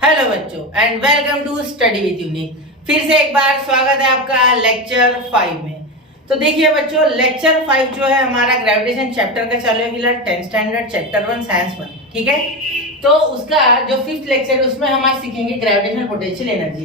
Hello बच्चों and welcome to study with unique. फिर से एक बार स्वागत है आपका लेक्चर 5 में। तो देखिए बच्चों, लेक्चर 5 जो है हमारा ग्रेविटेशन चैप्टर का चालू है फिलहाल 10th स्टैंडर्ड चैप्टर 1 साइंस 1, ठीक है। तो उसका जो 5th लेक्चर है उसमें हम आज सीखेंगे ग्रेविटेशनल पोटेंशियल एनर्जी।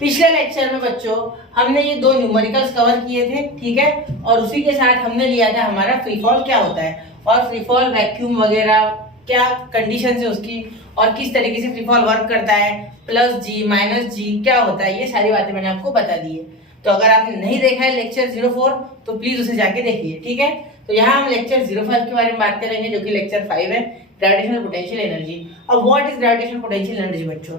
पिछले लेक्चर में बच्चों हमने ये दो न्यूमेरिकल्स कवर किए थे, ठीक है, और उसी के साथ हमने लिया था हमारा फ्री फॉल क्या होता है और फ्री फॉल वैक्यूम वगैरह क्या कंडीशन है उसकी और किस तरीके से फ्री फॉल वर्क करता है, प्लस जी माइनस जी क्या होता है, ये सारी बातें मैंने आपको बता दी है। तो अगर आपने नहीं देखा है लेक्चर 04 तो प्लीज उसे जाके देखिए, ठीक है। तो यहाँ हम लेक्चर 05 के बारे में बात करेंगे जो कि लेक्चर 5 है, ग्रेविटेशनल पोटेंशियल एनर्जी। अब what is gravitational potential energy बच्चों?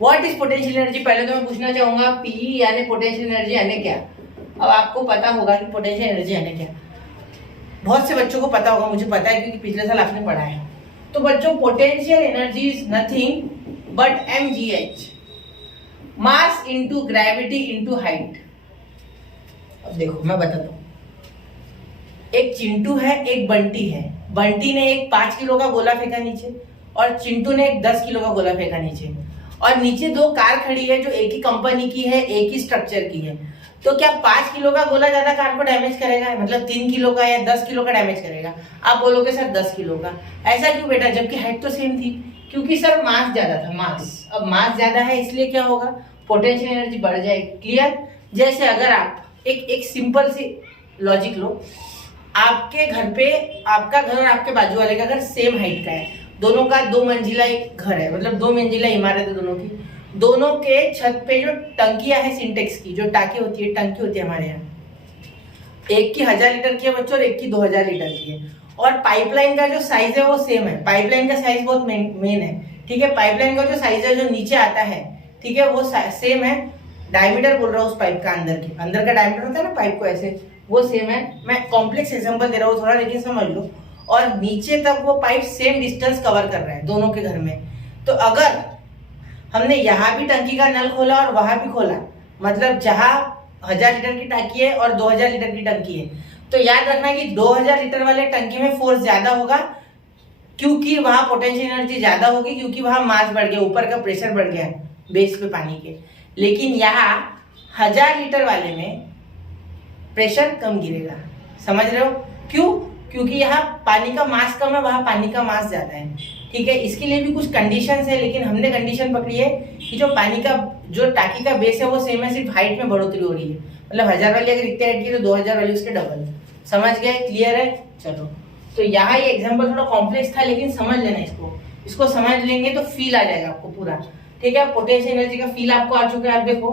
What is potential energy? पहले तो मैं पूछना चाहूंगा पीई यानी पोटेंशियल एनर्जी यानी क्या। अब आपको पता होगा कि पोटेंशियल एनर्जी यानी क्या, बहुत से बच्चों को पता होगा, मुझे पता है क्योंकि पिछले साल आपने पढ़ा है। तो बच्चों potential energy is nothing but mgh, mass into gravity into height. अब देखो मैं बताता हूँ, एक चिंटू है एक बंटी है। बंटी ने एक 5 किलो का गोला फेंका नीचे और चिंटू ने एक 10 किलो का गोला फेंका नीचे, और नीचे दो कार खड़ी है जो एक ही कंपनी की है, एक ही स्ट्रक्चर की है। तो क्या 5 किलो का गोला ज्यादा कार को डैमेज करेगा, मतलब 3 किलो का या 10 किलो का डैमेज करेगा? आप बोलोगे सर 10 किलो का, ऐसा क्यों बेटा, जबकि हाइट तो सेम थी? क्योंकि सर मास ज्यादा था, मास। अब मास ज्यादा है इसलिए क्या होगा, पोटेंशियल एनर्जी बढ़ जाएगी। क्लियर? जैसे अगर आप एक सिंपल सी लॉजिक लो, आपके घर पे आपका घर और आपके बाजू वाले का घर सेम हाइट का है, दोनों का 2 मंजिला एक घर है, मतलब 2 मंजिला इमारत है दोनों की। दोनों के छत पे जो टंकियां है सिंटेक्स की, जो टाकी होती है, टंकी होती है हमारे यहाँ, एक की 1000 लीटर की है बच्चों और एक की 2000 लीटर की है। और पाइपलाइन का जो साइज है वो सेम है, पाइपलाइन का साइज बहुत मेन है, ठीक है। पाइपलाइन का जो साइज है जो नीचे आता है, ठीक है, वो सेम है। डायमीटर बोल रहा हूँ उस पाइप का, अंदर का डायमीटर होता है ना पाइप को, ऐसे वो सेम है। मैं कॉम्प्लेक्स एग्जांपल दे रहा हूँ थोड़ा, लेकिन समझ लो। और नीचे तक वो पाइप सेम डिस्टेंस कवर कर रहा है दोनों के घर में। तो अगर हमने यहाँ भी टंकी का नल खोला और वहां भी खोला, मतलब जहां 1000 लीटर की टंकी है और 2000 लीटर की टंकी है, तो याद रखना कि 2000 लीटर वाले टंकी में फोर्स ज्यादा होगा क्योंकि वहां पोटेंशियल एनर्जी ज्यादा होगी, क्योंकि वहां मास बढ़ गया, ऊपर का प्रेशर बढ़ गया बेस पे पानी के। लेकिन यहाँ 1000 लीटर वाले में प्रेशर कम गिरेगा, समझ रहे हो? क्यों? क्योंकि यहाँ पानी का मास कम है, वहां पानी का मास ज्यादा है, ठीक है। इसके लिए भी कुछ कंडीशंस है, लेकिन हमने कंडीशन पकड़ी है कि जो पानी का जो टाकी का बेस है वो सेम है, सिर्फ हाइट में बढ़ोतरी हो रही है। मतलब 1000 वाली अगर इतने हाइट की तो 2000 वाली उसके डबल। समझ गए? क्लियर है? चलो, तो यहाँ ये एग्जाम्पल थोड़ा कॉम्प्लेक्स था, लेकिन समझ लेना इसको समझ लेंगे तो फील आ जाएगा आपको पूरा, ठीक है। पोटेंशियल एनर्जी का फील आपको आ चुका है। आप देखो,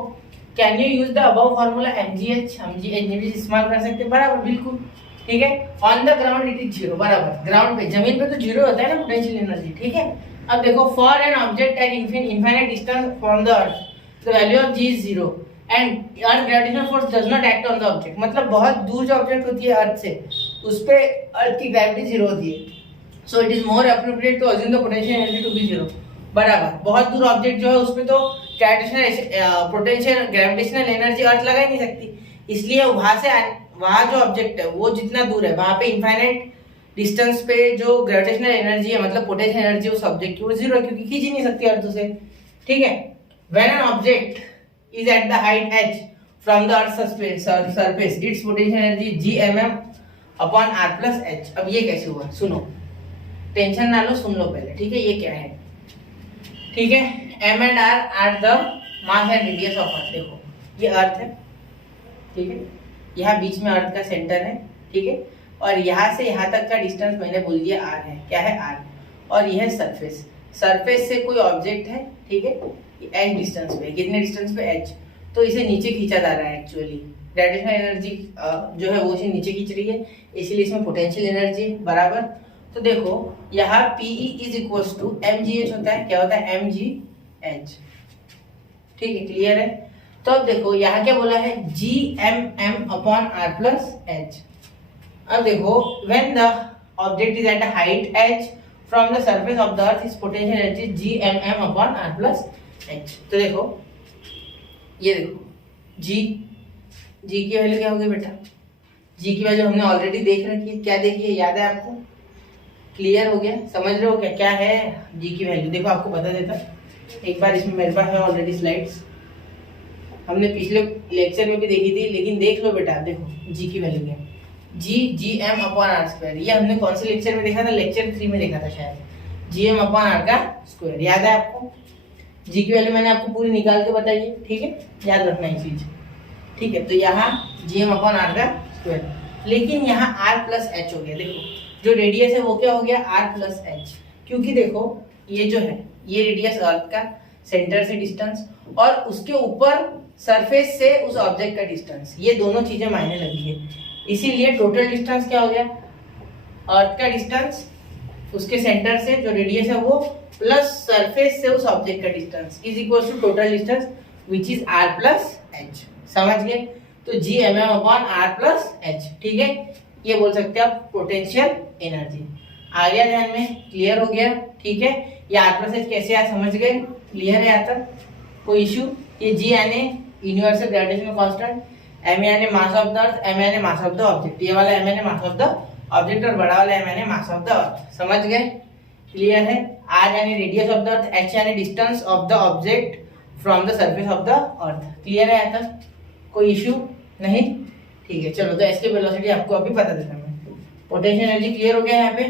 can you use the above formula mgh इस्तेमाल कर सकते हैं, बराबर, बिल्कुल, ठीक है। On the ground it is zero, बराबर, ग्राउंड पे, जमीन पे तो जीरो होता है ना पोटेंशियल एनर्जी, ठीक है। अब देखो, for an object at infinite distance from the earth the value of g is zero and earth gravitational force does not act on the object. मतलब बहुत दूर जो ऑब्जेक्ट होती है अर्थ से, उस पे अर्थ की ग्रेविटी जीरो होती है। So it is more appropriate to assume the potential energy to be zero, बराबर। बहुत दूर ऑब्जेक्ट जो है उस पे तो पोटेंशियल ग्रेविटेशनल एनर्जी अर्थ लगा ही नहीं सकती, इसलिए वहां जो ऑब्जेक्ट है वो जितना दूर है वहां पे इनफाइनाइट डिस्टेंस पे जो ग्रेविटेशनल एनर्जी है, मतलब पोटेंशियल एनर्जी उस ऑब्जेक्ट की, वो जीरो है क्योंकि खींच ही नहीं सकती अर्थ उसे, ठीक है। When an object is at the height h from the earth surface it's potential energy gmm upon r plus h। अब ये कैसे हुआ सुनो, टेंशन ना लो, सुन लो पहले, ठीक है। ये क्या है, ठीक है, m and r are the mass and radius of earth. देखो ये अर्थ है, ठीक है, यहाँ बीच में अर्थ का सेंटर है, ठीक है, और यहाँ से यहाँ तक का डिस्टेंस मैंने बोल दिया r है, क्या है r, और यह है सरफेस। सरफेस से कोई ऑब्जेक्ट है, ठीक है, h डिस्टेंस पे, कितने डिस्टेंस पे, h, तो इसे नीचे खींचा जा रहा है। एक्चुअली ग्रेविटेशनल एनर्जी जो है वो इसे नीचे खींच रही है, इसलिए इसमें पोटेंशियल एनर्जी, बराबर। तो देखो यहाँ PE is equal to mgh होता है, क्या होता है, mgh, ठीक है, क्लियर है। तो अब देखो यहाँ क्या बोला है, gmm upon r plus h। अब देखो, when the object is at a height h from the surface of the earth is potential energy gmm upon r plus h। तो देखो, ये देखो g की वैल्यू क्या होगी बेटा, g की वैल्यू हमने ऑलरेडी देख रखी है, क्या देखी है, याद है आपको? क्लियर हो गया? समझ रहे हो क्या क्या है जी की वैल्यू? देखो आपको बता देता, एक बार इसमें मेरे पास है ऑलरेडी स्लाइड्स, हमने पिछले लेक्चर में भी देखी थी, लेकिन देख लो बेटा। देखो जी की वैल्यू क्या है, Gm/r²। ये हमने कौन से लेक्चर में देखा था? लेक्चर 3 में देखा था शायद। Gm/r का स्क्वायर याद है आपको? जी की वैल्यू मैंने आपको पूरी निकाल के बताई है, ठीक है, याद रखना ये चीज, ठीक है। तो यहाँ Gm/r का स्क्वायर, लेकिन यहाँ r+h हो गया। देखो जो रेडियस है वो क्या हो गया? r+h, क्योंकि देखो ये जो है ये रेडियस अर्थ का सेंटर से डिस्टेंस और उसके ऊपर सरफेस से उस ऑब्जेक्ट का डिस्टेंस, ये दोनों चीजें मायने लगी है। इसीलिए टोटल डिस्टेंस क्या हो गया? अर्थ का डिस्टेंस उसके सेंटर से जो रेडियस है वो प्लस सरफेस से उस ऑब्जेक्ट का distance is equal to total distance which is r+h। समझ गए? तो Gmm/r+h, ठीक है। ये बोल सकते हैं आप पोटेंशियल एनर्जी। आ गया ध्यान में? क्लियर हो गया, ठीक है। ये r+h कैसे आया समझ गए? क्लियर है यहाँ तक? कोई इश्यू? ये G यानी यूनिवर्सल ग्रेविटेशनल कांस्टेंट, m यानी mass of the earth, m यानी मास ऑफ द ऑब्जेक्ट, ये वाला m यानी मास ऑफ द ऑब्जेक्ट और बड़ा वाला m यानी मास ऑफ द अर्थ। समझ गए? क्लियर है? r यानी radius of the earth, h यानी distance of the object from the surface of the earth. Clear है यहाँ तक? कोई इश्यू नहीं? ठीक है, चलो। तो एस्केप वेलोसिटी आपको अभी पता देता मैं। पोटेंशियल एनर्जी क्लियर हो गया यहाँ पे?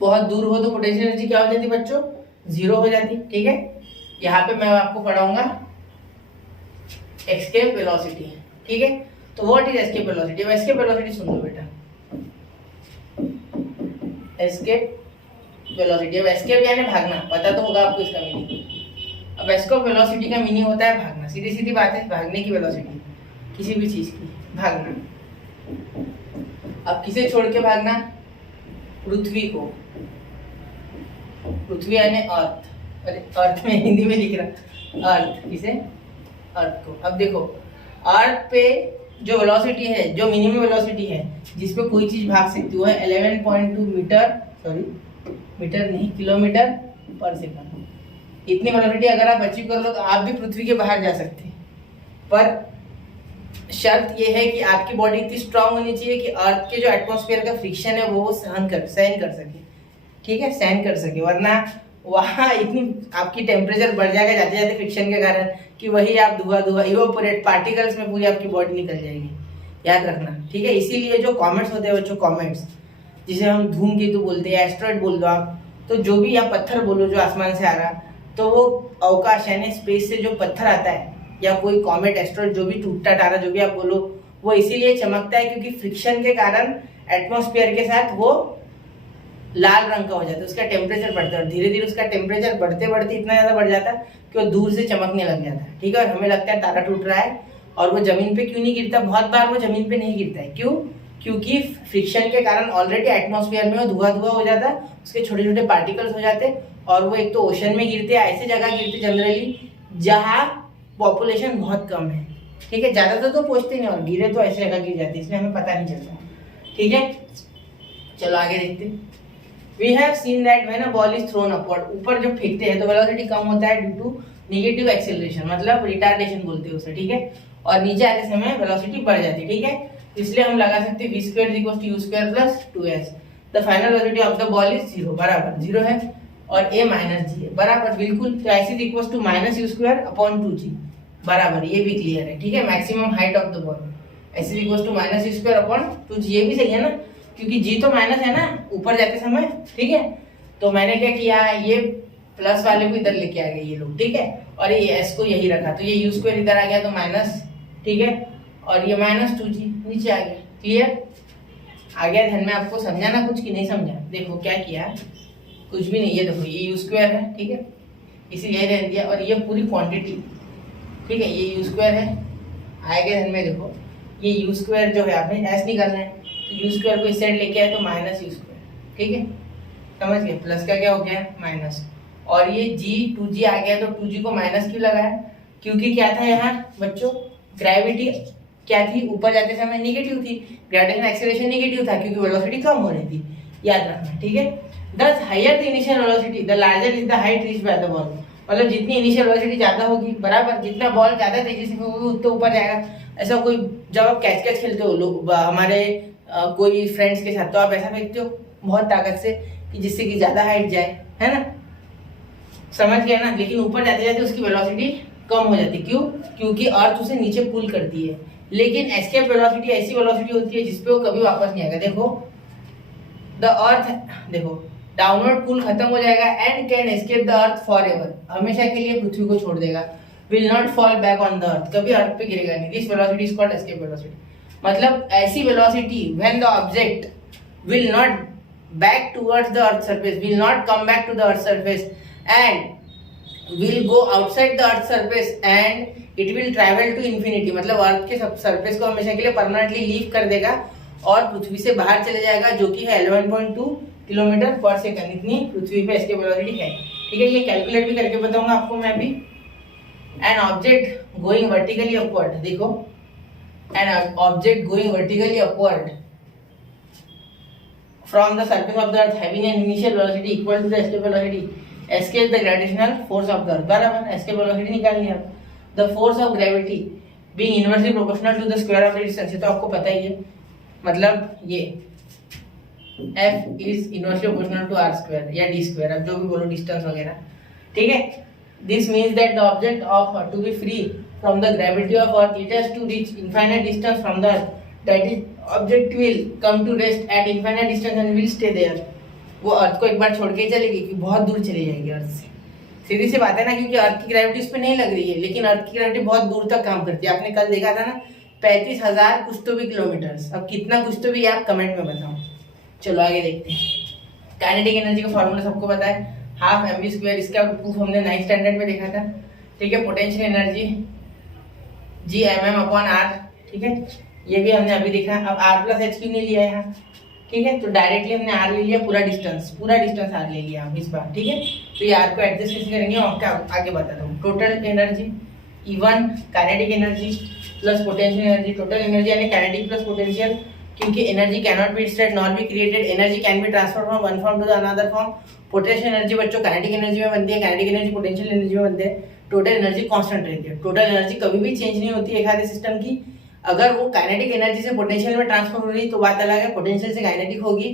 बहुत दूर हो तो पोटेंशियल एनर्जी क्या हो जाती बच्चों? 0 हो जाती, ठीक है। यहाँ पे मैं आपको पढ़ाऊंगा एस्केप वेलोसिटी, ठीक है। तो व्हाट इज एस्केप वेलोसिटी? अब एस्केप वेलोसिटी सुन लो बेटा, एस्केप वेलोसिटी। अब एस्केप यानी भागना, पता तो होगा आपको इसका मीनिंग। अब एस्केप वेलोसिटी का मीनिंग होता है भागना, सीधी सीधी बात है, भागने की वेलोसिटी किसी भी चीज की, भागना। अब किसे छोड़ के भागना? पृथ्वी को। पृथ्वी यानी अर्थ, अरे अर्थ में हिंदी में लिख रहा, अर्थ, किसे? अर्थ को। अब देखो अर्थ पे जो वेलोसिटी है, जो मिनिमम वेलोसिटी है जिसपे कोई चीज भाग सकती है वो है 11.2 मीटर, सॉरी मीटर नहीं, किलोमीटर पर सेकंड। इतनी वेलोसिटी अगर आप अचीव कर लो तो आप भी पृथ्वी के बाहर जा सकते हैं, पर शर्त ये है कि आपकी बॉडी इतनी स्ट्रांग होनी चाहिए कि अर्थ के जो एटमॉस्फेयर का फ्रिक्शन है वो सहन कर सके, ठीक है, सहन कर सके। वरना वहाँ इतनी आपकी टेम्परेचर बढ़ जाएगा जाते जाते फ्रिक्शन के कारण कि वही आप धुआं इवापोरेट पार्टिकल्स में पूरी आपकी बॉडी निकल जाएगी। याद रखना, ठीक है। इसीलिए जो कॉमेट्स होते हैं बच्चों, कॉमेट्स जिसे हम धूमकेतु बोलते हैं, एस्ट्रॉइड बोल दो आप, तो जो भी या पत्थर बोलो जो आसमान से आ रहा, तो वो अवकाश यानी स्पेस से जो पत्थर आता है या कोई कॉमेट एस्ट्रॉइड जो भी टूटता तारा जो भी आप बोलो, वो इसीलिए चमकता है क्योंकि फ्रिक्शन के कारण एटमॉस्फेयर के साथ वो लाल रंग का हो जाता है, उसका टेम्परेचर बढ़ता है और धीरे धीरे उसका टेम्परेचर बढ़ते बढ़ते इतना ज्यादा बढ़ जाता है कि वो दूर से चमकने लग जाता है, ठीक है। और हमें लगता है तारा टूट रहा है और वो जमीन पे क्यों नहीं गिरता? बहुत बार वो जमीन पे नहीं गिरता है, क्यों? क्योंकि फ्रिक्शन के कारण ऑलरेडी एटमॉस्फेयर में वो धुआं हो जाता है, उसके छोटे छोटे पार्टिकल्स हो जाते हैं और वो एक तो ओशन में गिरते हैं, ऐसी जगह गिरते जनरली जहाँ पॉपुलेशन बहुत कम है, ठीक है। ज्यादातर तो पहुंचते नहीं और गिरे तो ऐसी जगह गिर जाती है, इसलिए हमें पता नहीं चलता, ठीक है। चलो आगे देखते हैं। We have seen that when a ball is thrown upward, ऊपर जब फेंकते हैं तो वेलोसिटी कम होता है ड्यू टू नेगेटिव एक्सेलरेशन, मतलब रिटार्डेशन बोलते हैं उसे, ठीक है। और नीचे आते समय वेलोसिटी बढ़ जाती है, ठीक है। इसलिए हम लगा सकते हैं v² = u² + 2s। The final velocity of the ball is 0, बराबर 0 है और a - g है, बराबर बिल्कुल। तो s = -u²/2g, बराबर, ये भी क्लियर है, ठीक है। Maximum height of the ball s = -u²/2g, ये भी सही है ना, क्योंकि g तो माइनस है ना ऊपर जाते समय, ठीक है। तो मैंने क्या किया, ये प्लस वाले को इधर लेके आ गए ये लोग, ठीक है, और ये s को यही रखा, तो ये u² इधर आ गया तो माइनस, ठीक है, और ये -2g नीचे आ गया। क्लियर? आ गया ध्यान में? आपको समझाना कुछ कि नहीं समझा? देखो क्या किया, कुछ भी नहीं, ये देखो ये u² है, ठीक है, इसे यही रहने दिया और ये पूरी क्वांटिटी, ठीक है, ये u² है। आएगा ध्यान में, देखो ये u² जो है आपने s निकालना है तो u² को इस साइड लेके आए तो -u², ठीक है, समझ गए। प्लस का क्या हो गया? माइनस, और ये g 2g आ गया तो 2g को माइनस क्यों लगाया? क्योंकि क्या था यहाँ बच्चों, ग्रेविटी क्या थी, ऊपर जाते समय नेगेटिव थी, ग्रेविटेशन एक्सेलरेशन नेगेटिव था क्योंकि वेलोसिटी कम हो रही थी, याद रखना, ठीक है। Thus higher the initial velocity, the larger is the height reached by the ball। मतलब जितनी इनिशियल वेलोसिटी ज्यादा होगी, बराबर, जितना बॉल ज्यादा तेजी से होगी उतना ऊपर जाएगा। ऐसा कोई जब आप कैच खेलते हो लोग हमारे कोई फ्रेंड्स के साथ, तो आप ऐसा फेंकते हो बहुत ताकत से कि जिससे कि ज्यादा हाइट जाए, है ना। समझ गया ना। लेकिन ऊपर जाते जाते उसकी वेलोसिटी कम हो जाती है। क्यों? क्योंकि अर्थ उसे नीचे पुल करती है। लेकिन एस्केप वेलोसिटी ऐसी वेलोसिटी होती है जिसपे वो कभी वापस नहीं आएगा। देखो द अर्थ, देखो डाउनवर्ड पुल खत्म हो जाएगा and can escape the earth for ever, हमेशा के लिए पृथ्वी को छोड़ देगा। Will not fall back on the earth, कभी अर्थ पे गिरेगा नहीं। This velocity is called escape velocity. मतलब ऐसी velocity when the object will not back towards the earth surface, will not come back to the earth surface and will go outside the earth surface and it will travel to infinity। मतलब अर्थ के surface को हमेशा के लिए permanently leave कर देगा और पृथ्वी से बाहर चले जाएगा, जो कि है 11.2 किलोमीटर पर सेकंड। इतनी पृथ्वी पे एस्केप वेलोसिटी है। ठीक है, ये कैलकुलेट भी करके बताऊंगा आपको मैं अभी। An object going vertically upward, देखो an object going vertically upward from the surface of the earth having an initial velocity equal to the escape velocity escapes the gravitational force of the earth। बराबर, escape velocity निकालनी है। the force of gravity being inversely proportional to the square of the distance, ये तो आपको पता ही है। मतलब ये F is inversely proportional to r square या d square, अब जो भी बोलो डिस्टेंस वगैरह। ठीक है, this means that the object of to be free from the gravity of earth, it has to reach infinite distance from the earth, that is object will come to rest at infinite distance and will stay there। वो अर्थ को एक बार छोड़ के चलेगी कि बहुत दूर चली जाएगी अर्थ से। सीधी सी बात है ना, क्योंकि अर्थ की ग्रेविटी उस पर नहीं लग रही है, लेकिन अर्थ की ग्रेविटी बहुत दूर तक काम करती है। आपने कल देखा था ना 35,000 कुछ तो भी किलोमीटर। अब कितना कुछ तो भी आप कमेंट में बताओ। चलो आगे देखते हैं। काइनेटिक एनर्जी का फॉर्मूला सबको पता है, हाफ एम वी स्क्वायर। इसका प्रूफ हमने 9th स्टैंडर्ड में देखा था। ठीक है, potential energy G M M upon R. ठीक है, ये भी हमने अभी देखा। अब r प्लस एच क्यों नहीं लिया यहाँ? ठीक है, तो डायरेक्टली हमने r ले लिया, पूरा डिस्टेंस r ले लिया हम इस बार। ठीक है, तो ये r को एडजस्ट कैसे करेंगे आपको आगे बताता हूँ। Total energy E1 kinetic energy plus potential energy. Total energy यानी काइनेटिक प्लस पोटेंशियल, क्योंकि energy can not be destroyed not be created, energy can be transferred from one form to the another form. Potential energy बच्चों kinetic energy में बनती है, kinetic energy potential energy में बनती है। Total energy constant रहती है। टोटल एनर्जी कभी भी चेंज नहीं होती एक आधे सिस्टम की। अगर वो काइनेटिक एनर्जी से पोटेंशियल में ट्रांसफर हो रही तो बात अलग है, पोटेंशियल से काइनेटिक होगी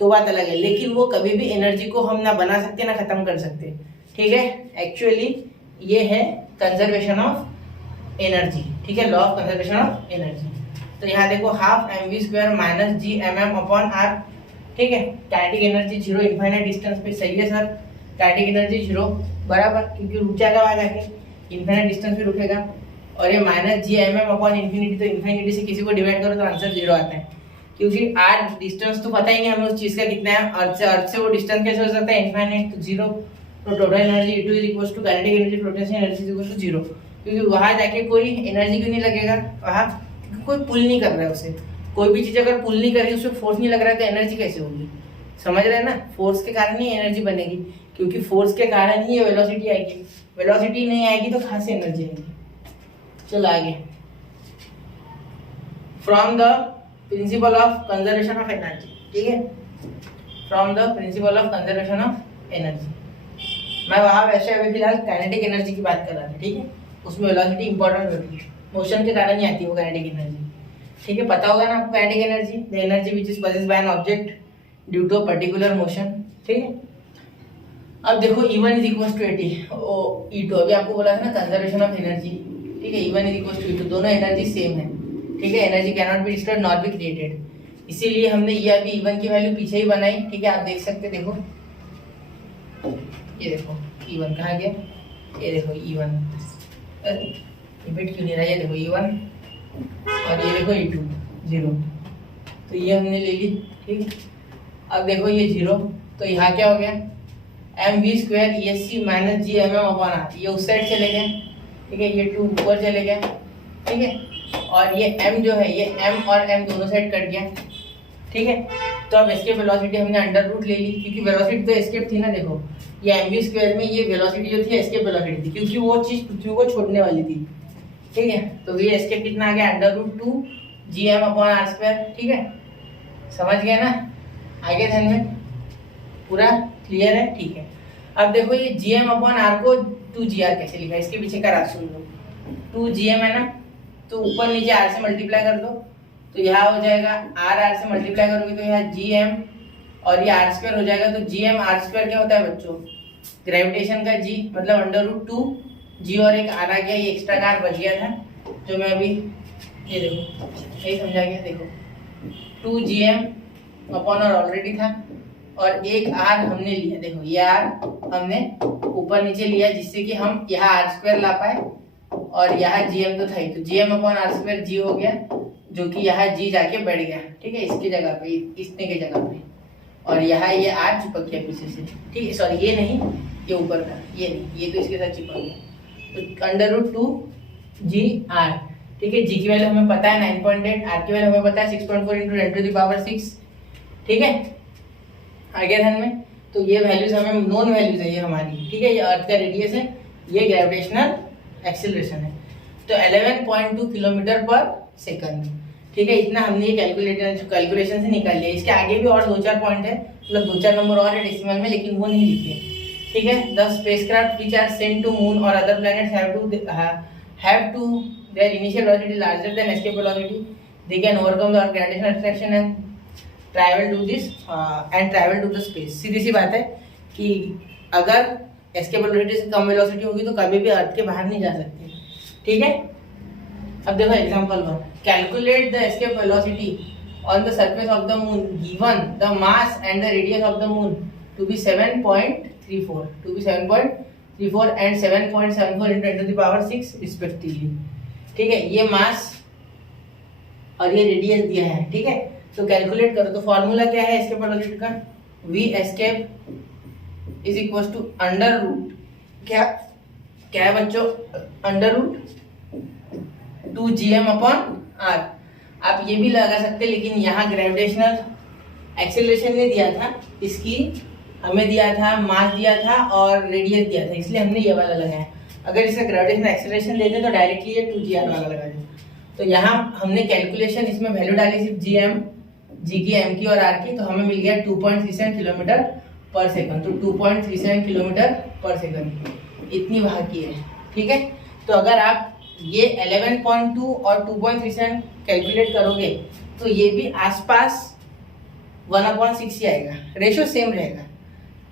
तो बात अलग है। लेकिन वो कभी भी एनर्जी को हम ना बना सकते ना खत्म कर सकते। ठीक है, एक्चुअली ये है कंजर्वेशन ऑफ एनर्जी। ठीक है, law of conservation of energy. तो यहाँ देखो half M V square minus G M M upon R. ठीक है, काइनेटिक एनर्जी 0 इनफाइनाइट डिस्टेंस पे। सही है सर, काइनेटिक एनर्जी 0 बराबर, क्योंकि रुक जाएगा वहां जाके, इनफाइनाइट डिस्टेंस पे रुकेगा। और ये minus G M M upon infinity, तो इन्फिनिटी से किसी को डिवाइड करो तो आंसर 0 आता है। क्योंकि आर डिस्टेंस तो पता ही नहीं हमें उस चीज का कितना है। अर्थ से वो डिस्टेंस कैसे हो सकता है? इनफाइनाइट, तो 0। तो total energy E2 is equal to kinetic energy potential energy is equal to 0। क्योंकि वहां जाके कोई एनर्जी क्यों नहीं लगेगा? वहां कोई पुल नहीं कर रहा है उसे। कोई भी चीज अगर पुल नहीं कर रही, उसमें फोर्स नहीं लग रहा है, तो एनर्जी कैसे होगी? समझ रहे हैं ना? फोर्स के कारण ही एनर्जी बनेगी, क्योंकि फोर्स के कारण ही ये वेलोसिटी आएगी। वेलोसिटी नहीं आएगी तो कहां से एनर्जी आएगी? चलो आगे। From the principle of conservation of energy. ठीक है, from the principle of conservation of energy. मैं वहां वैसे अभी फिलहाल काइनेटिक एनर्जी की बात कर रहा था। ठीक है, उसमें वेलोसिटी इंपॉर्टेंट होती है, मोशन के कारण ही आती है वो काइनेटिक एनर्जी। ठीक है, पता होगा ना आपको kinetic energy, the energy which is possessed by an object due to a particular motion. ठीक है, अब देखो E1 is equal to 80 E2। अभी आपको बोला था ना कंजर्वेशन ऑफ एनर्जी। ठीक है, E1 is equal to E2, दोनों एनर्जी सेम है। ठीक है, energy can not be destroyed not be created, इसीलिए हमने ये अभी E1 की वैल्यू पीछे ही बनाई। ठीक है, आप देख सकते, देखो ये देखो E1 कहाँ गया, ये देखो E1, रिपीट क्यों नहीं रहा? ये देखो E1 और ये देखो E2 0, तो ये हमने ले ली। ठीक है, अब देखो ये 0, तो यहाँ क्या हो गया? M V square E S C minus G M M upon R, ये उस साइड चले गए। ठीक है, ये 2 ऊपर चले गए। ठीक है, और ये m जो है, ये m और m दोनों साइड कट गया। ठीक है, तो अब एस्केप वेलोसिटी हमने अंडर रूट ले ली, क्योंकि वेलोसिटी तो एस्केप थी ना। देखो ये एम वी स्क्वायर में ये वेलोसिटी जो थी एस्केप वेलोसिटी थी, क्योंकि वो चीज पृथ्वी को छोड़ने वाली थी। ठीक है, तो ये एस्केप कितना आ गया? Under root 2 G M upon R square. ठीक है, समझ गए ना? आगे ध्यान में, पूरा क्लियर है? ठीक है, अब देखो ये जी एम अपॉन आर को 2 जी आर कैसे लिखा, इसके पीछे का राज सुन लो। 2 जी एम है ना, तो ऊपर नीचे आर से मल्टीप्लाई कर दो, तो यहाँ हो जाएगा आर से मल्टीप्लाई करोगे तो यहाँ जी एम और ये आर स्क्वायर हो जाएगा। तो जी एम आर स्क्वायर क्या होता है बच्चों? ग्रेविटेशन का जी मतलब √2 जी और एक आर आ गया, ये एक्स्ट्रा कार बच गया था जो मैं अभी ये देखो यही समझा गया। देखो 2gm अपॉन आर ऑलरेडी था और एक आर हमने लिया, देखो ये आर हमने ऊपर नीचे लिया जिससे कि हम यहाँ r² ला पाए और यहाँ gm तो था ही, तो gm अपॉन r² g हो गया जो कि यहाँ g जाके बैठ गया, ठीक है, इसकी जगह पे, इतने की जगह पे, और यहाँ ये r चिपक गया पीछे से, ठीक है, सॉरी ये नहीं, ये ऊपर का, ये नहीं, ये तो इसके साथ चिपक गया, तो √2 g r, ठीक है। g की वैल्यू हमें पता है 9.8, r की वैल्यू हमें पता है 6.4 × 10⁻⁶, ठीक है, आगे ध्यान में। तो ये वैल्यूज हमें नोन वैल्यूज है ये हमारी, ठीक है, ये अर्थ का रेडियस है, ये ग्रेविटेशनल एक्सीलरेशन है, तो 11.2 किलोमीटर पर सेकंड, ठीक है, इतना हमने ये कैलकुलेशन से निकाल लिया। इसके आगे भी और 2-4 पॉइंट है, मतलब 2-4 नंबर और है डेसिमल में, लेकिन वो नहीं लिखे, ठीक है। The spacecraft which are sent to moon और other planets have to their initial velocity larger than escape velocity, they can overcome the gravitational attraction and travel to the space. सीधी सी बात है कि अगर एस्केप वेलोसिटी से कम velocity होगी तो कभी भी अर्थ के बाहर नहीं जा सकते, ठीक है। अब देखो example 1, calculate the escape velocity on the surface of the moon given the mass and the radius of the moon to be 7.34 and 7.74 × 10⁻⁶ respectively, ठीक है, ये मास और ये रेडियस दिया है, ठीक है। तो कैलकुलेट करो, तो फॉर्मूला क्या है एस्केप वेलोसिटी का, v escape is equal to √ क्या है बच्चों, √2gm अपॉन r। आप ये भी लगा सकते, लेकिन यहाँ ग्रेविटेशनल एक्सेलरेशन ने दिया था, इसकी हमें दिया था, मास दिया था और रेडियस दिया था, इसलिए हमने ये वाला लगाया। अगर इसका ग्रेविटेशनल एक्सेलरेशन देते तो डायरेक्टली ये 2gr वाला लगा देते। तो यहाँ हमने कैलकुलेशन इसमें वैल्यू डाली सिर्फ g की, m की और r की, तो हमें मिल गया 2.37 किलोमीटर पर सेकंड, तो 2.37 किलोमीटर पर सेकंड इतनी वहाँ की है, ठीक है। तो अगर आप ये 11.2 और 2.37 कैलकुलेट करोगे तो ये भी आसपास 1/6 ही आएगा, रेशियो सेम रहेगा,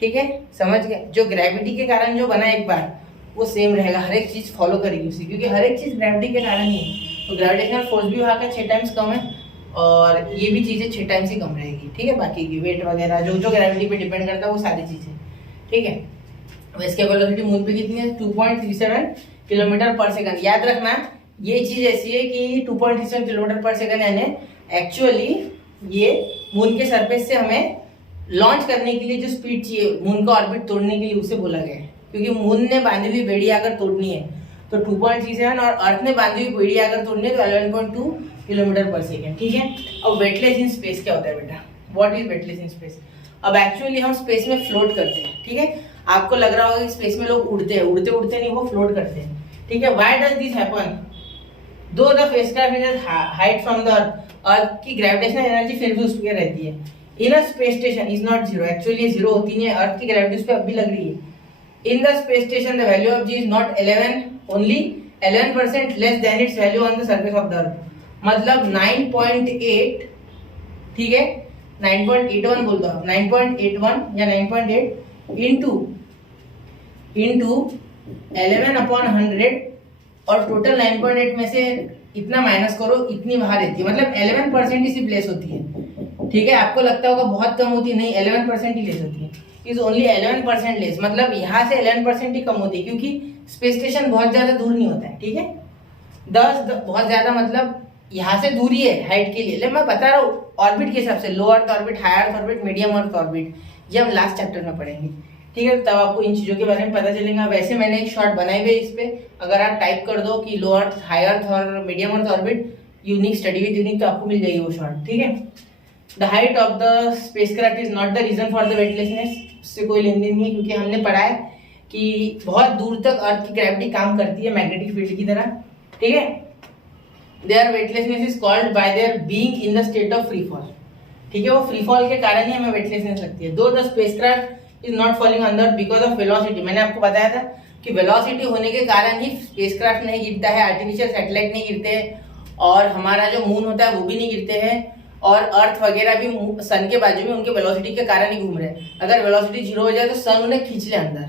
ठीक है, समझ गए। जो ग्रेविटी के कारण जो बना एक बार वो सेम रहेगा, हर एक चीज फॉलो करेगी उसी, क्योंकि हर एक चीज ग्रेविटी के कारण ही है। तो ग्रेविटेशनल फोर्स भी वहाँ का 6 टाइम्स कम है और ये भी चीजें 6 टाइम्स ही कम रहेगी, ठीक है। बाकी की वेट वगैरह जो ग्रेविटी पे डिपेंड करता है वो सारी चीजें, ठीक है। इसके वेलोसिटी मून पे कितनी है, 2.37 किलोमीटर पर सेकंड। याद रखना ये चीज ऐसी है कि 2.37 किलोमीटर पर सेकंड यानी एक्चुअली ये मून के सरफेस से हमें लॉन्च करने के लिए जो स्पीड चाहिए मून का ऑर्बिट तोड़ने के लिए, उसे बोला गया है। क्योंकि मून ने बांधी हुई बेड़ी अगर तोड़नी है तो 2.37 और अर्थ ने बांधी हुई बेड़ी अगर तोड़नी है तो 11.2 किलोमीटर पर सेकंड, ठीक है। अब वेटलेस इन स्पेस क्या होता है बेटा, what is weightless in space. अब एक्चुअली हम स्पेस में फ्लोट करते हैं, ठीक है। आपको लग रहा होगा कि स्पेस में लोग उड़ते हैं, उड़ते नहीं, वो फ्लोट करते हैं, ठीक है। Why does this happen, though the spacecraft is height from the earth की ग्रेविटेशनल एनर्जी फिर भी उस पर रहती है। In a space station is not zero, actually zero होती नहीं है, अर्थ की ग्रेविटी उस पर अब भी लग रही है। In the space station the value of g is not 11, only 11% less than its value on the surface of the earth. मतलब 9.8, ठीक है, 9.81 बोल दो, 9.81 या 9.8 इंटू 11/100 और टोटल 9.8 में से इतना माइनस करो, इतनी बाहर रहती है, मतलब 11% ही सिर्फ लेस होती है, ठीक है। आपको लगता होगा बहुत कम होती है, नहीं 11% ही लेस होती है, इज ओनली 11% लेस, मतलब यहाँ से 11% ही कम होती है, क्योंकि स्पेस स्टेशन बहुत ज्यादा दूर नहीं होता है, ठीक है। 10 बहुत ज्यादा मतलब यहाँ से दूरी है हाइट के लिए, मैं बता रहा हूँ ऑर्बिट के हिसाब से, low earth orbit, high earth orbit, medium earth orbit, ये हम लास्ट चैप्टर में पढ़ेंगे, ठीक है। तब आपको इन चीजों के बारे में पता चलेगा। वैसे मैंने एक शॉर्ट बनाई हुई है इस पे, अगर आप टाइप कर दो कि लो अर्थ, हाई अर्थ और medium earth orbit unique study with unique, तो आपको मिल जाएगी वो शॉर्ट, ठीक है। The height of the spacecraft is not the reason for the weightlessness, इससे कोई लेन देन नहीं है, क्योंकि हमने पढ़ा है कि बहुत दूर तक अर्थ की ग्रेविटी काम करती है मैग्नेटिक फील्ड की तरह, ठीक है। Their weightlessness is called by their being in the state of free fall, ठीक है, वो फ्री फॉल के कारण ही हमें वेटलेसनेस लगती है। दो the spacecraft is not falling under because of velocity, मैंने आपको बताया था कि वेलोसिटी होने के कारण ही स्पेसक्राफ्ट नहीं गिरता है, आर्टिफिशियल सैटेलाइट नहीं गिरते हैं, और हमारा जो मून होता है वो भी नहीं गिरते हैं, और अर्थ वगैरह भी सन के बाजू में उनके वेलोसिटी के कारण ही घूम रहे हैं। अगर वेलोसिटी 0 हो जाए तो सन उन्हें खींच ले अंदर,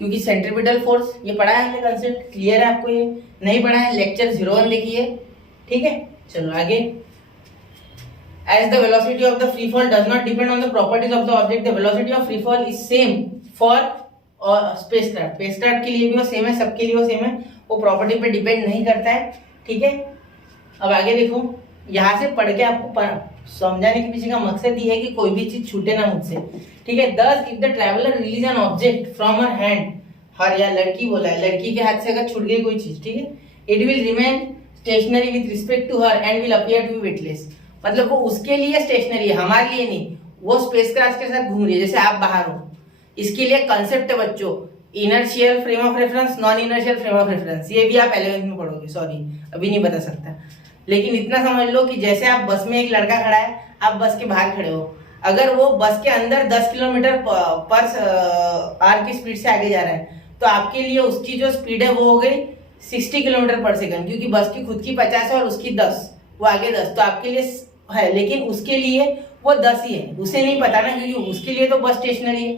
क्योंकि सेंट्रीपिटल फोर्स ये पढ़ा है हमने कंसेप्ट, क्लियर है आपको? ये नहीं पढ़ा है लेक्चर 01 देखिए, ठीक है। चलो आगे। As the velocity of the free fall does not depend on the properties of the object, the velocity of free fall is same for spacecraft. spacecraft के लिए भी वो सेम है, सबके लिए वो सेम है, वो प्रॉपर्टी पे डिपेंड नहीं करता है, ठीक है। अब आगे देखो, यहाँ से पढ़ के आपको समझाने के पीछे का मकसद ये है कि कोई भी चीज छूटे ना मुझसे, ठीक है। Thus if the traveler release an object from her hand, हर या लड़की बोला है, लड़की के हाथ से अगर छूट गई कोई चीज, ठीक है, it will remain stationary with respect to her and will appear to be weightless। मतलब वो उसके लिए स्टेशनरी है, हमारे लिए नहीं। वो स्पेसक्राफ्ट के साथ घूम रही है, जैसे आप बाहर हो। इसके लिए कंसेप्ट है बच्चों, inertial frame of reference, non inertial frame of reference. ये भी आप 11th में पढ़ोगे, सॉरी अभी नहीं बता सकता, लेकिन इतना समझ लो कि जैसे आप बस में एक लड़का खड़ा है, आप बस के बाहर खड़े हो, अगर वो बस के अंदर 10 किलोमीटर पर आवर की स्पीड से आगे जा रहा है, तो आपके लिए उसकी जो स्पीड है वो हो गई 60 किलोमीटर पर सेकंड, क्योंकि बस की खुद की 50 है और उसकी 10, वो आगे 10, तो आपके लिए है, लेकिन उसके लिए वो 10 ही है, उसे नहीं पता ना, क्योंकि उसके लिए तो बस स्टेशनरी है,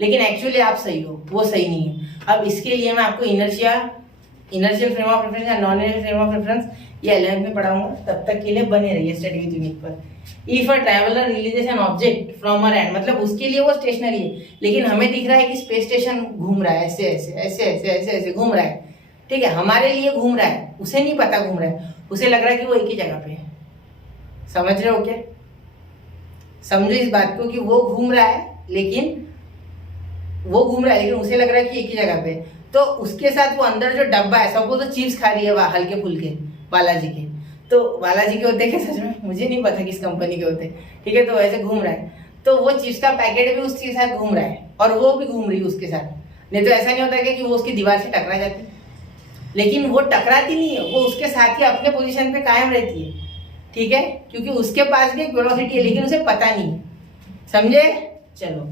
लेकिन एक्चुअली आप सही हो, वो सही नहीं है। अब इसके लिए मैं आपको इनर्शियल फ्रेम ऑफ रेफरेंस या non inertial frame of reference ये 11th में पढ़ाऊंगा, तब तक के लिए बने रहिए स्टडी विद यूनिक पर। If a traveller releases an object from her hand, मतलब उसके लिए वो स्टेशनरी है, लेकिन हमें दिख रहा है कि स्पेस स्टेशन घूम रहा है, ऐसे ऐसे ऐसे ऐसे ऐसे ऐसे घूम रहा है, ठीक है, हमारे लिए घूम रहा है, उसे नहीं पता घूम रहा है, उसे लग रहा है कि वो एक ही जगह पे है। समझ रहे हो क्या? समझो इस बात को कि वो घूम रहा है, लेकिन उसे लग रहा है कि एक ही जगह पे, तो उसके साथ वो अंदर जो डब्बा है, सपोज तो चिप्स खा रही है हल्के फुल्के बालाजी के, तो बालाजी के होते हैं सच में, मुझे नहीं पता किस कंपनी के होते, ठीक है, तो ऐसे घूम रहा है, तो वो चिप्स का पैकेट भी उसके साथ घूम रहा है और वो भी घूम रही है उसके साथ। नहीं तो ऐसा नहीं होता कि वो उसकी दीवार से टकरा जाती, लेकिन वो टकराती नहीं है, वो उसके साथ ही अपने पोजीशन पे कायम रहती है, ठीक है, क्योंकि उसके पास भी एक वेलोसिटी है, लेकिन उसे पता नहीं, समझे? चलो,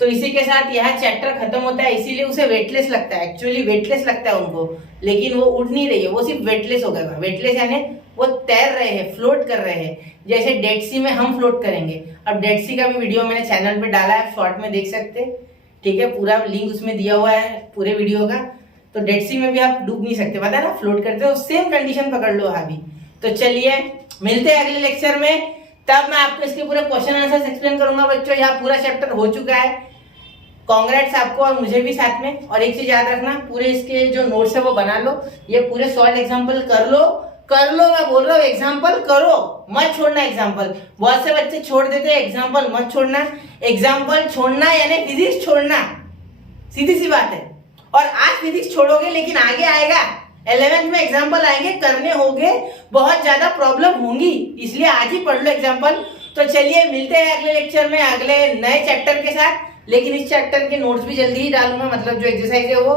तो इसी के साथ यह चैप्टर खत्म होता है, इसीलिए उसे वेटलेस लगता है, एक्चुअली वेटलेस लगता है उनको, लेकिन वो उड़ नहीं रही है, वो सिर्फ वेटलेस हो गया। वेटलेस यानी वो तैर रहे हैं, फ्लोट कर रहे हैं, जैसे डेड सी में हम फ्लोट करेंगे। अब डेड सी का भी वीडियो मैंने चैनल पे डाला है, शॉर्ट में देख सकते, ठीक है, पूरा लिंक उसमें दिया हुआ है पूरे वीडियो का। तो डेड सी में भी आप डूब नहीं सकते, पता है ना, फ्लोट करते हो, सेम कंडीशन पकड़ लो अभी। तो चलिए मिलते हैं अगले लेक्चर में, तब मैं आपको इसके पूरे क्वेश्चन आंसर एक्सप्लेन करूंगा बच्चों। यहाँ पूरा चैप्टर हो चुका है, कांग्रेट्स आपको और मुझे भी साथ में। और एक चीज याद रखना, पूरे इसके जो नोट्स है वो बना लो, ये पूरे सॉल्व एग्जाम्पल कर लो, मैं बोल रहा हूँ एग्जाम्पल करो, मत छोड़ना एग्जाम्पल। बहुत से बच्चे छोड़ देते हैं, एग्जाम्पल मत छोड़ना। एग्जाम्पल छोड़ना यानी फिजिक्स छोड़ना, सीधी सी बात है। और आज फिजिक्स छोड़ोगे, लेकिन आगे आएगा 11th में एग्जाम्पल आएंगे, करने होंगे, बहुत ज्यादा प्रॉब्लम होंगी, इसलिए आज ही पढ़ लो एग्जाम्पल। तो चलिए मिलते हैं अगले लेक्चर में अगले नए चैप्टर के साथ, लेकिन इस चैप्टर के नोट्स भी जल्दी ही डालूंगा, मतलब जो एक्सरसाइज है वो।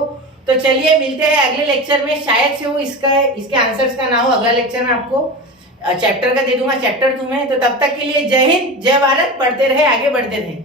तो चलिए मिलते हैं अगले लेक्चर में, शायद से वो इसके आंसर्स का ना हो, अगला लेक्चर में आपको चैप्टर का दे दूंगा, चैप्टर 2 में। तो तब तक के लिए जय हिंद, जय भारत, पढ़ते रहे, आगे बढ़ते रहे।